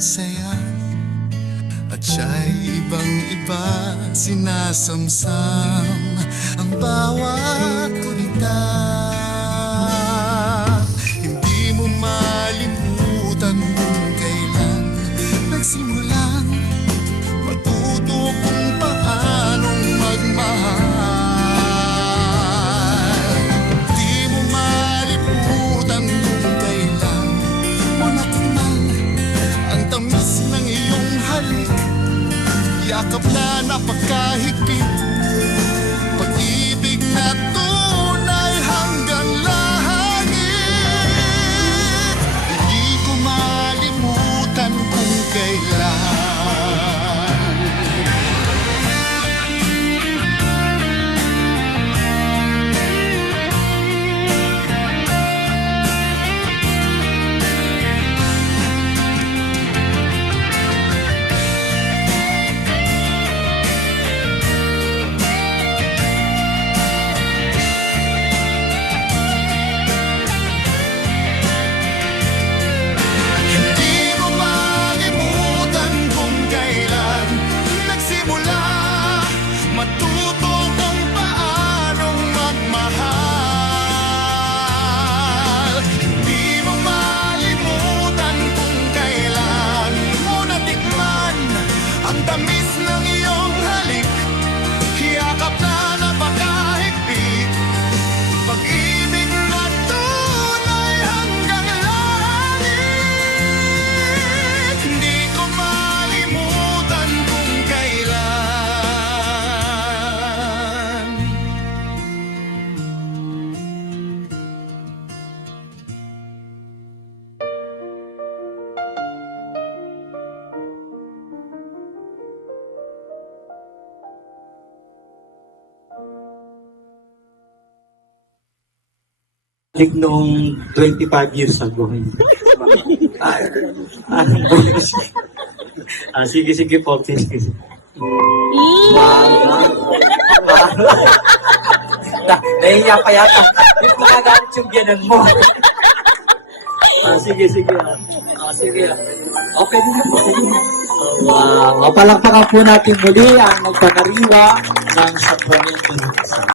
saya at siya'y ibang-iba, sinasamsam ang bawat kulita. Hindi mo malimutan kung kailan nagsimulan matuto kung paanong magmahal. Di mo malimutan kung kailan mo natikman ang tamis ng iyong halik, yakap na napakahigpit, pag-ibig na tunay hanggang langit. Hindi ko malimutan kung kailan. Matuto kung paanong magmahal. Hindi mo malimutan kung kailan mo natikman ang tamis ng iyong halik, yakap na napakahigpit, pag-ibig na tunay hanggang langit. Hindi ko malimutan kung kailan. Like noong 25 years ago. Sige po, please. Nahiya pa yata. Yung kumagalit yung ganun mo. Sige. Sige. Okay din na po. Mapalakpakan po natin muli ang magkakariwa ng Sacramento.